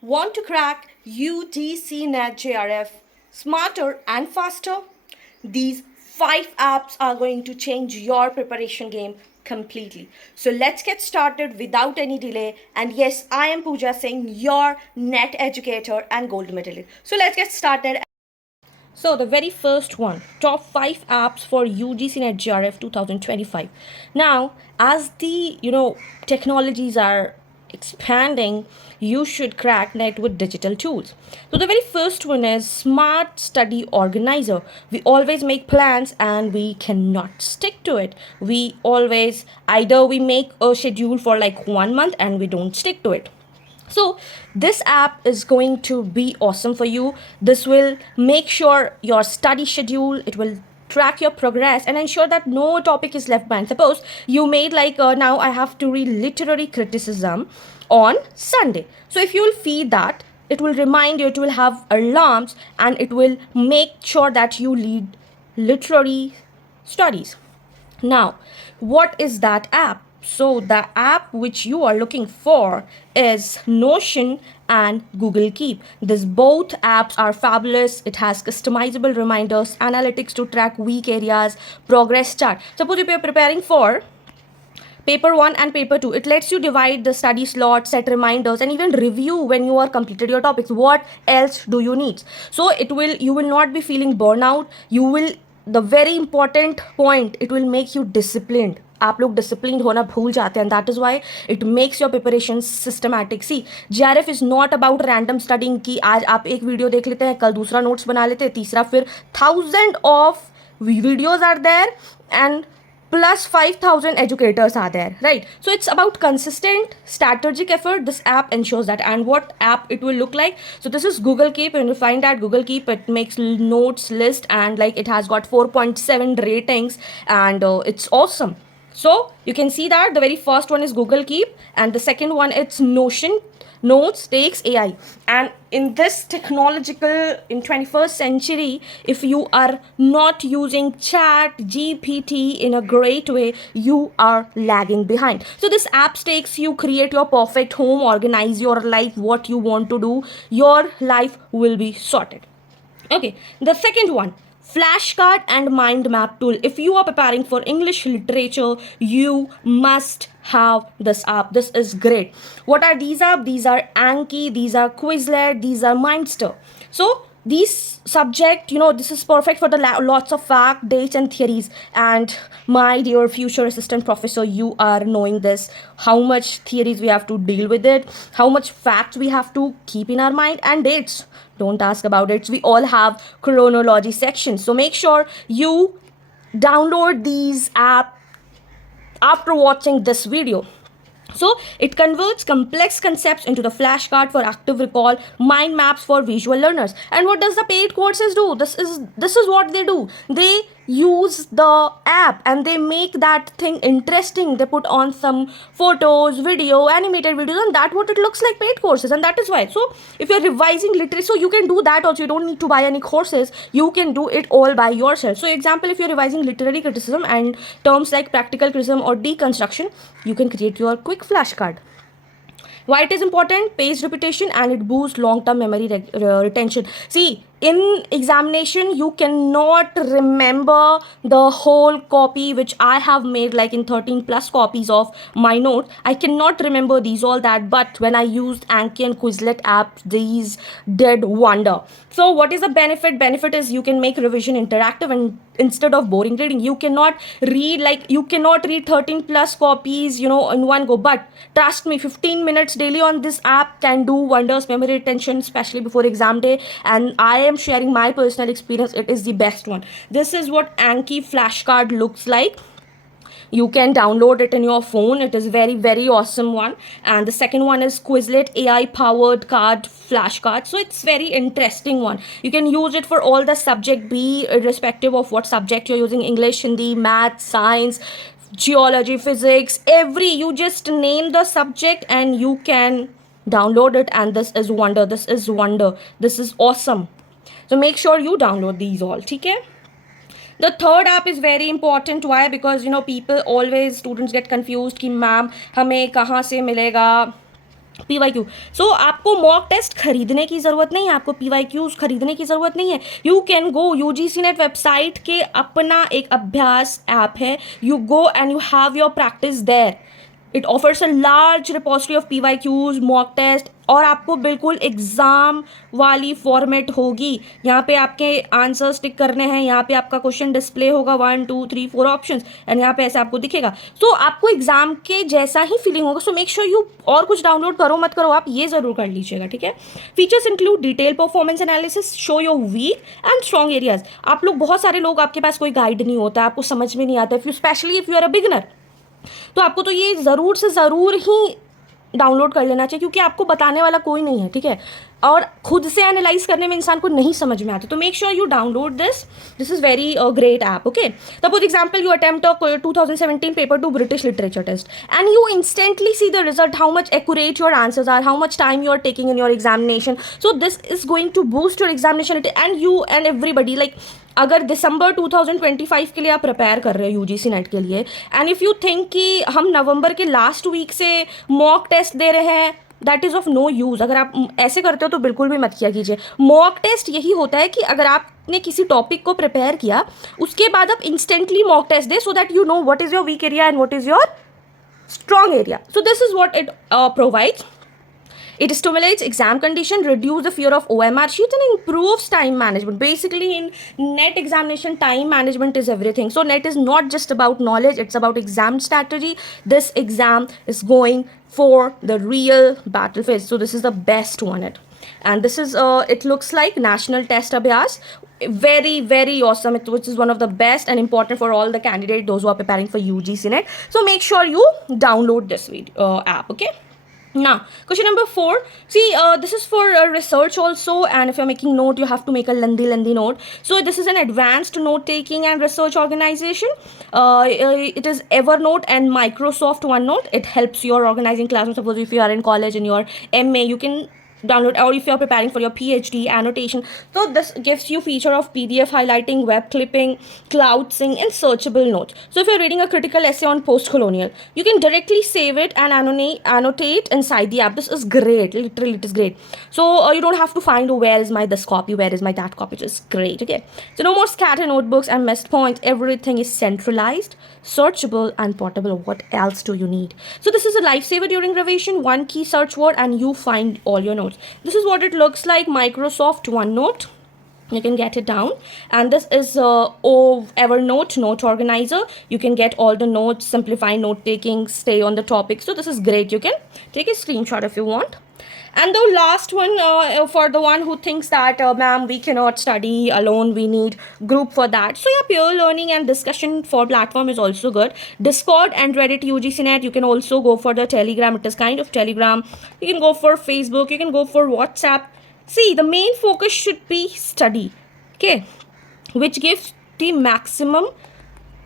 Want to crack UGC NET JRF smarter and faster? These 5 apps are going to change your preparation game completely. So let's get started without any delay. And yes, I am Pooja Singh, your NET educator and gold medalist. So let's get started. So the very first one, top 5 apps for UGC NET JRF 2025. Now, as the technologies are expanding, you should crack net with digital tools. So the very first one is Smart Study Organizer. We always make plans and we cannot stick to it. We always either we make a schedule for like 1 month and we don't stick to it. So this app is going to be awesome for you. This will make sure your study schedule, it will track your progress and ensure that no topic is left behind. Suppose you made like now I have to read literary criticism on Sunday. So if you will feed that, it will remind you, it will have alarms, and it will make sure that you lead literary studies. Now, what is that app? So, the app which you are looking for is Notion and Google Keep. These both apps are fabulous. It has customizable reminders, analytics to track weak areas, progress chart. Suppose if you're preparing for paper 1 and paper 2, it lets you divide the study slots, set reminders, and even review when you are completed your topics. What else do you need? So you will not be feeling burnout. You will, the very important point, it will make you disciplined. आप लोग discipline होना भूल जाते हैं, that is why it makes your preparation systematic. See JRF is not about random studying कि आज आप एक वीडियो देख लेते हैं, कल दूसरा नोट्स बना लेते हैं, तीसरा, फिर 1000 of videos are there and plus 5000 educators are there, right? So it's about consistent strategic effort. This app ensures that. And what app it will look like? So this is Google Keep, and you find that Google Keep, it makes notes list, and like it has got 4.7 ratings, and it's awesome. So you can see that the very first one is Google Keep, and the second one it's Notion. Notes takes AI. And in this technological, in 21st century, if you are not using chat GPT in a great way, you are lagging behind. So this app takes you create your perfect home, organize your life, what you want to do, your life will be sorted. Okay, the second one, flashcard and mind map tool. If you are preparing for English literature, you must have this app. This is great. What are these apps? These are Anki, these are Quizlet, these are Mindster. So these subject, this is perfect for the lots of fact, dates, and theories. And my dear future assistant professor, you are knowing this, how much theories we have to deal with it, how much facts we have to keep in our mind, and dates, don't ask about it. We all have chronology sections. So make sure you download these apps after watching this video. So it converts complex concepts into the flashcard for active recall, mind maps for visual learners. And what does the paid courses do? This is what they do. They use the app and they make that thing interesting. They put on some photos, video, animated videos, and that's what it looks like, paid courses. And that is why. So if you're revising literature, so you can do that also. You don't need to buy any courses. You can do it all by yourself. So example, if you're revising literary criticism and terms like practical criticism or deconstruction, you can create your quick flashcard. Why it is important? Page repetition, and it boosts long-term memory retention. See, in examination you cannot remember the whole copy which I have made, like in 13 plus copies of my note. I cannot remember these all that, but when I used Anki and Quizlet apps, these did wonder. So what is the benefit is you can make revision interactive, and instead of boring reading, you cannot read 13 plus copies in one go. But trust me, 15 minutes daily on this app can do wonders, memory retention, especially before exam day. And I am sharing my personal experience. It is the best one. This is what Anki flashcard looks like. You can download it in your phone. It is very, very awesome one. And the second one is Quizlet AI powered card flashcard. So it's very interesting one. You can use it for all the subject, be irrespective of what subject you're using: English, Hindi, math, science, geology, physics, you just name the subject and you can download it. And this is wonder. This is awesome. So make sure you download these all. Okay? The third app is very important. Why? Because people always, students get confused कि ma'am हमें कहाँ से मिलेगा PYQ। सो आपको mock test खरीदने की ज़रूरत नहीं है, आपको PYQs खरीदने की ज़रूरत नहीं है। You can go, UGC net website के अपना एक अभ्यास ऐप है, you go and you have your practice there. It offers a large repository of PYQs, mock test, और आपको बिल्कुल एग्ज़ाम वाली फॉर्मेट होगी। यहाँ पे आपके आंसर्स टिक करने हैं, यहाँ पे आपका क्वेश्चन डिस्प्ले होगा 1 2 3 4 ऑप्शंस, एंड यहाँ पे ऐसे आपको दिखेगा। सो आपको एग्जाम के जैसा ही फीलिंग होगा। सो मेक श्योर यू, और कुछ डाउनलोड करो मत करो, आप ये ज़रूर कर लीजिएगा, ठीक है। Features include detail performance analysis, show your weak and strong areas. आप लोग, बहुत सारे लोग, आपके पास कोई गाइड नहीं होता, आपको समझ में नहीं आता, if you especially if you are a beginner, तो आपको तो ये ज़रूर से ज़रूर ही डाउनलोड कर लेना चाहिए, क्योंकि आपको बताने वाला कोई नहीं है, ठीक है। और खुद से एनालाइज करने में इंसान को नहीं समझ में आता, तो make sure you download this is very great app, okay. Suppose example, you attempt a 2017 paper two British literature test, and you instantly see the result, how much accurate your answers are, how much time you are taking in your examination. So this is going to boost your examination, and you and everybody, like, अगर दिसंबर 2025 के लिए आप prepare कर रहे हो UGC net के लिए, and if you think कि हम नवंबर के लास्ट वीक से मॉक टेस्ट दे रहे हैं, that is of no use. अगर आप ऐसे करते हो तो बिल्कुल भी मत किया कीजिए। मॉक टेस्ट यही होता है कि अगर आपने किसी टॉपिक को प्रिपेयर किया, उसके बाद आप इंस्टेंटली मॉक टेस्ट दे, so that you know what is your weak area and what is your strong area. So this is what it provides. It stimulates exam condition, reduce the fear of OMR sheets, and improves time management. Basically, in net examination, time management is everything. So net is not just about knowledge, it's about exam strategy. This exam is going for the real battlefield. So this is the best one. And this is, it looks like National Test Abhyas. Very, very awesome, which is one of the best and important for all the candidates, those who are preparing for UGC net. So make sure you download this app, okay. Now, question number 4. See, this is for research also, and if you're making note, you have to make a lengthy note. So this is an advanced note-taking and research organization. It is Evernote and Microsoft OneNote. It helps you organizing classroom. Suppose if you are in college in your MA, you can download, or if you're preparing for your PhD, annotation. So this gives you feature of PDF highlighting, web clipping, cloud sync, and searchable notes. So if you're reading a critical essay on post-colonial, you can directly save it and annotate inside the app. This is great, literally it is great. So you don't have to find, oh, where is my this copy, where is my that copy. Just great, okay. So no more scatter notebooks and missed points. Everything is centralized, searchable, and portable. What else do you need? So this is a lifesaver during revision. One key search word and you find all your notes. This is what it looks like, Microsoft OneNote. You can get it down, and this is Evernote note organizer. You can get all the notes, simplify note taking, stay on the topic. So this is great. You can take a screenshot if you want. And the last one, for the one who thinks that, ma'am, we cannot study alone, we need group for that. So yeah, peer learning and discussion for platform is also good. Discord and Reddit UGC net. You can also go for the Telegram. It is kind of Telegram. You can go for Facebook. You can go for WhatsApp. See, the main focus should be study, okay, which gives the maximum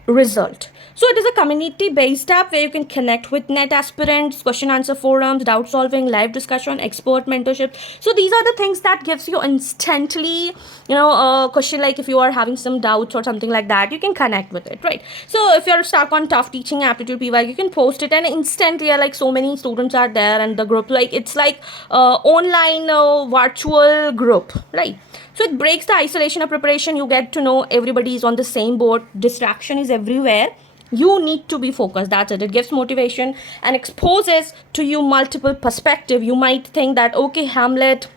result. So it is a community based app where you can connect with net aspirants, question answer forums, doubt solving, live discussion, expert mentorship. So these are the things that gives you instantly, a question, like if you are having some doubts or something like that, you can connect with it, right? So if you're stuck on tough teaching aptitude PY, you can post it and instantly, like, so many students are there, and the group, like, it's like online virtual group, right? So it breaks the isolation of preparation. You get to know everybody is on the same boat. Distraction is everywhere. You need to be focused. That's it. It gives motivation and exposes to you multiple perspective. You might think that, okay, Hamlet,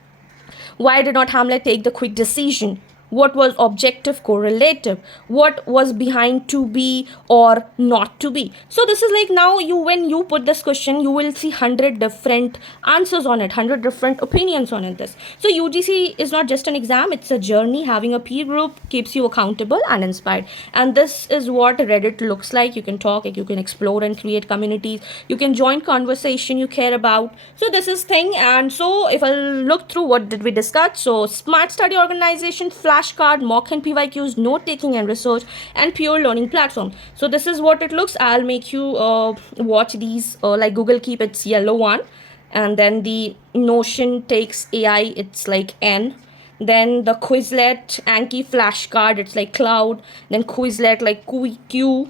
why did not Hamlet take the quick decision? What was objective correlative? What was behind to be or not to be? So this is like, now when you put this question, you will see 100 different answers on it, 100 different opinions on it. So UGC is not just an exam, it's a journey. Having a peer group keeps you accountable and inspired. And this is what Reddit looks like. You can talk, you can explore and create communities. You can join conversation you care about. So this is thing. And so if I look through, what did we discuss? So smart study organization, flashcard, mock and PYQs, note taking and research, and pure learning platform. So this is what it looks. I'll make you watch these, like Google Keep, it's yellow one, and then the Notion takes AI, it's like N. Then the Quizlet, Anki flashcard, it's like cloud. Then Quizlet, like Q.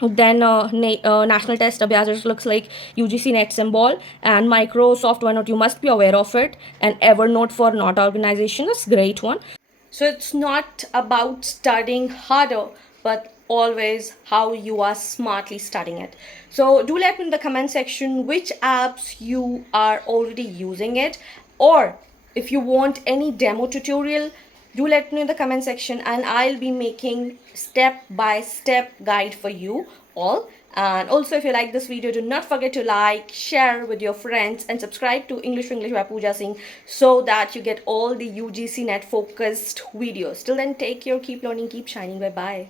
Then national test abhyas, it looks like UGC net symbol, and Microsoft OneNote, you must be aware of it, and Evernote for Not organization is great one. So it's not about studying harder, but always how you are smartly studying it. So do let me in the comment section which apps you are already using it, or if you want any demo tutorial, do let me know in the comment section, and I'll be making step by step guide for you all. And also, if you like this video, do not forget to like, share with your friends, and subscribe to English for English by Pooja Singh, so that you get all the UGC net focused videos. Till then, take care, keep learning, keep shining. Bye bye.